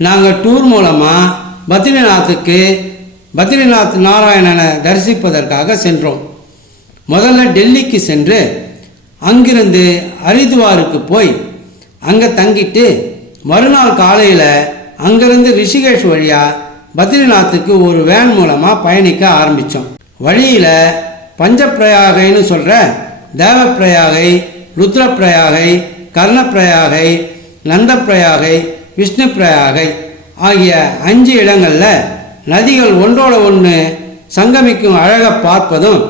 நாங்கள் டூர் மூலமாக பத்ரிநாத்துக்கு பத்ரிநாத் நாராயணனை தரிசிப்பதற்காக சென்றோம். முதல்ல டெல்லிக்கு சென்று அங்கிருந்து ஹரித்வாருக்கு போய் அங்கே தங்கிட்டு மறுநாள் காலையில் அங்கிருந்து ரிஷிகேஷ் வழியாக பத்ரிநாத்துக்கு ஒரு வேன் மூலமாக பயணிக்க ஆரம்பித்தோம் வழியில் பஞ்சப்பிரயாகைன்னு சொல்கிற தேவப்பிரயாகை ருத்ரப்பிரயாகை கர்ணப்பிரயாகை நந்தப்பிரயாகை விஷ்ணு பிரயாகை ஆகிய அஞ்சு இடங்களில் நதிகள் ஒன்றோட ஒன்று சங்கமிக்கும் அழகை பார்ப்பதும்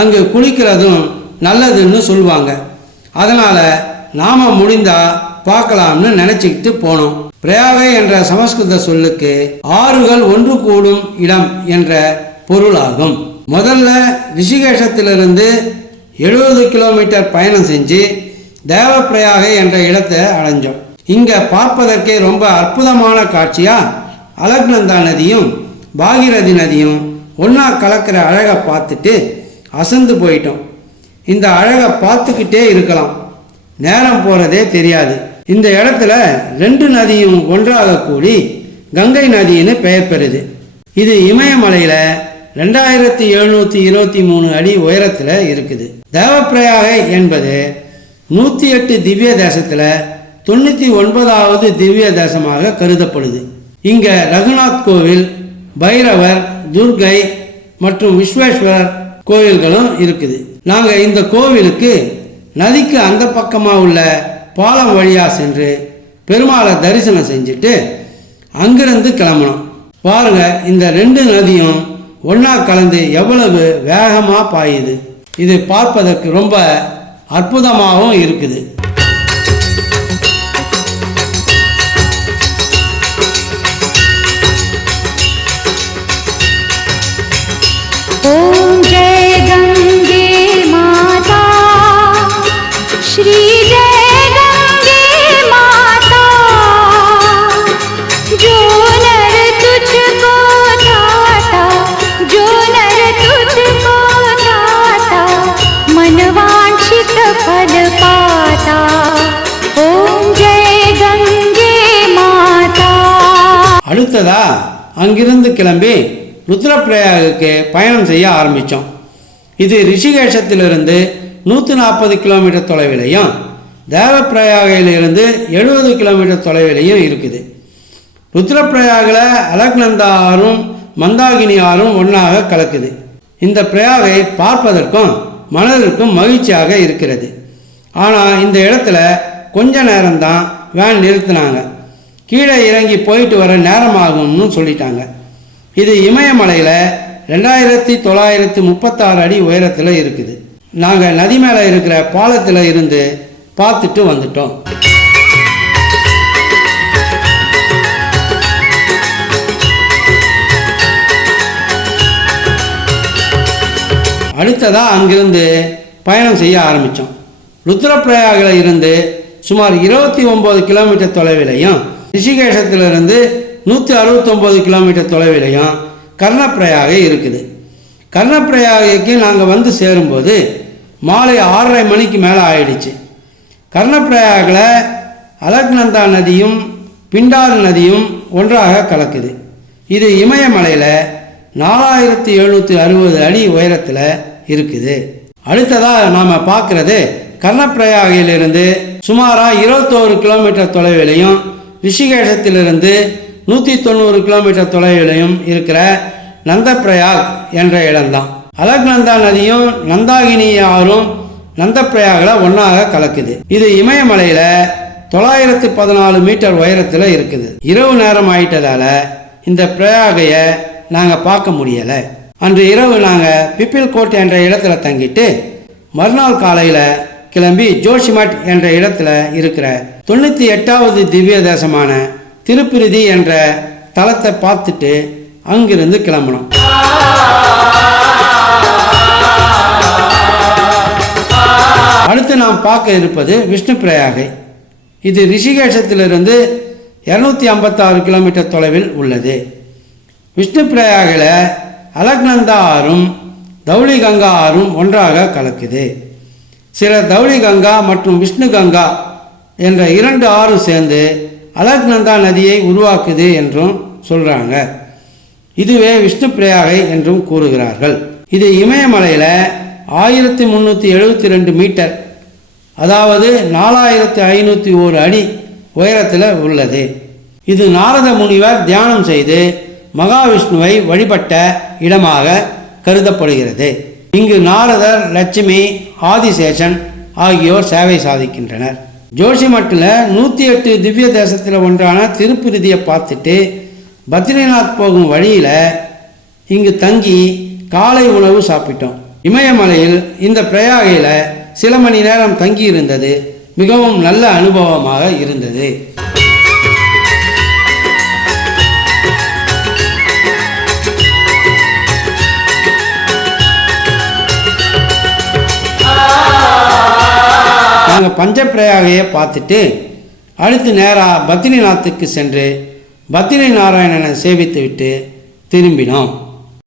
அங்கு குளிக்கிறதும் நல்லதுன்னு சொல்லுவாங்க. அதனால் நாம் முடிந்தால் பார்க்கலாம்னு நினச்சிக்கிட்டு போனோம். பிரயாகை என்ற சமஸ்கிருத சொல்லுக்கு ஆறுகள் ஒன்று கூடும் இடம் என்ற பொருளாகும். முதல்ல ரிஷிகேஷத்திலிருந்து எழுபது கிலோமீட்டர் பயணம் செஞ்சு தேவப்பிரயாகை என்ற இடத்தை அடைஞ்சோம். இங்கே பார்ப்பதற்கே ரொம்ப அற்புதமான காட்சியாக அலக்நந்தா நதியும் பாகிரதி நதியும் ஒன்றா கலக்கிற அழகை பார்த்துட்டு அசந்து போயிட்டோம். இந்த அழகை பார்த்துக்கிட்டே இருக்கலாம். நேரம் போகிறதே தெரியாது. இந்த இடத்துல ரெண்டு நதியும் ஒன்றாக கூடி கங்கை நதின்னு பெயர் பெறுது. இது இமயமலையில் ரெண்டாயிரத்தி எழுநூற்றி இருபத்தி மூணு அடி உயரத்தில் இருக்குது. தேவப்பிரயாகை என்பது நூற்றி எட்டு திவ்ய தேசத்தில் தொண்ணூற்றி ஒன்பதாவது திவ்ய தேசமாக கருதப்படுது. இங்கே ரகுநாத் கோவில் பைரவர் துர்கை மற்றும் விஸ்வேஸ்வரர் கோவில்களும் இருக்குது. நாங்கள் இந்த கோவிலுக்கு நதிக்கு அந்த பக்கமாக உள்ள பாலம் வழியாக சென்று பெருமாளை தரிசனம் செஞ்சுட்டு அங்கிருந்து கிளம்பணும். பாருங்க இந்த ரெண்டு நதியும் ஒன்றா கலந்து எவ்வளவு வேகமாக பாயுது. இது பார்ப்பதற்கு ரொம்ப அற்புதமாகவும் இருக்குது. அடுத்ததா அங்கிருந்து கிளம்பி ருத்ரப்பிரயாகுக்கு பயணம் செய்ய ஆரம்பித்தோம் இது ரிஷிகேஷத்திலிருந்து நூற்றி நாற்பது கிலோமீட்டர் தொலைவிலையும் தேவப்பிரயாகையிலிருந்து எழுபது கிலோமீட்டர் தொலைவிலையும் இருக்குது. ருத்ரப்பிரயாகில் அலக்நந்தா ஆறும் மந்தாகினி ஆறும் ஒன்றாக கலக்குது. இந்த பிரயாகை பார்ப்பதற்கும் மனதிற்கும் மகிழ்ச்சியாக இருக்கிறது. ஆனால் இந்த இடத்துல கொஞ்ச நேரம்தான் வேன் நிறுத்தினாங்க. கீழே இறங்கி போயிட்டு வர நேரமாகும்னு சொல்லிட்டாங்க. இது இமயமலையில் ரெண்டாயிரத்தி தொள்ளாயிரத்தி முப்பத்தாறு அடி உயரத்தில் இருக்குது. நாங்கள் நதி மேலே இருக்கிற பாலத்தில் இருந்து பார்த்துட்டு வந்துட்டோம். அடுத்ததாக அங்கிருந்து பயணம் செய்ய ஆரம்பித்தோம் ருத்ரப்பிரயாகில் இருந்து சுமார் இருபத்தி ஒம்பது கிலோமீட்டர் தொலைவிலையும் ரிஷிகேஷத்திலிருந்து நூற்றி அறுபத்தொம்போது கிலோமீட்டர் தொலைவிலையும் கர்ணப்பிரயாகை இருக்குது. கர்ணப்பிரயாகைக்கு நாங்கள் வந்து சேரும்போது மாலை ஆறரை மணிக்கு மேலே ஆயிடுச்சு. கர்ணப்பிரயாகில் அலக்நந்தா நதியும் பிண்டார் நதியும் ஒன்றாக கலக்குது. இது இமயமலையில் நாலாயிரத்தி எழுநூற்றி அறுபது அடி உயரத்தில் இருக்குது. அடுத்ததாக நாம் பார்க்குறது கர்ணப்பிரயாகையிலிருந்து சுமாராக இருபத்தோரு கிலோமீட்டர் தொலைவிலையும் ரிஷிகேஷத்திலிருந்து நூற்றி தொண்ணூறு கிலோமீட்டர் தொலைவிலையும் இருக்கிற நந்தப்பிரயாக் என்ற இடம்தான். அலக்நந்தா நதியும் நந்தாகினி ஆறும் நந்தப்பிரயாகில் ஒன்றாக கலக்குது. இது இமயமலையில் தொள்ளாயிரத்து பதினாலு மீட்டர் உயரத்தில் இருக்குது. இரவு நேரம் ஆயிட்டதால இந்த பிரயாகையை நாங்கள் பார்க்க முடியலை. அன்று இரவு நாங்கள் பிப்பில் கோட் என்ற இடத்துல தங்கிட்டு மறுநாள் காலையில் கிளம்பி ஜோஷிமட் என்ற இடத்துல இருக்கிற தொண்ணூற்றி எட்டாவது திவ்ய தேசமான திருப்பிருதி என்ற தலத்தை பார்த்துட்டு அங்கிருந்து கிளம்பணும். அடுத்து நாம் பார்க்க இருப்பது விஷ்ணு பிரயாகை. இது ரிஷிகேஷத்திலிருந்து இரநூத்தி ஐம்பத்தாறு கிலோமீட்டர் தொலைவில் உள்ளது. விஷ்ணு பிரயாகில் அலக்நந்தா ஆறும் தௌளிகங்கா ஆறும் ஒன்றாக கலக்குது. சில தௌளி கங்கா மற்றும் விஷ்ணு கங்கா என்ற இரண்டு ஆறும் சேர்ந்து அலக்நந்தா நதியை உருவாக்குது என்றும் சொல்கிறாங்க இதுவே விஷ்ணு பிரயாகை என்றும் கூறுகிறார்கள். இது இமயமலையில் ஆயிரத்தி முந்நூற்றி எழுபத்தி ரெண்டு மீட்டர் அதாவது நாலாயிரத்தி ஐநூற்றி ஒரு அடி உயரத்தில் உள்ளது. இது நாரத முனிவர் தியானம் செய்து மகாவிஷ்ணுவை வழிபட்ட இடமாக கருதப்படுகிறது. இங்கு நாரதர் லட்சுமி ஆதிசேஷன் ஆகியோர் சேவை சாதிக்கின்றனர். ஜோஷி மட்டில் நூற்றி எட்டு திவ்ய தேசத்தில் ஒன்றான திருப்பிருதியை பார்த்துட்டு பத்ரிநாத் போகும் வழியில் இங்கு தங்கி காலை உணவு சாப்பிட்டோம். இமயமலையில் இந்த பிரயாகையில் சில மணி நேரம் தங்கி இருந்தது மிகவும் நல்ல அனுபவமாக இருந்தது. பஞ்சப்பிரயாகையை பார்த்துட்டு அடுத்து நேராக பத்ரிநாத்துக்கு சென்று பத்ரி நாராயணனை சேவித்துவிட்டு திரும்பினோம்.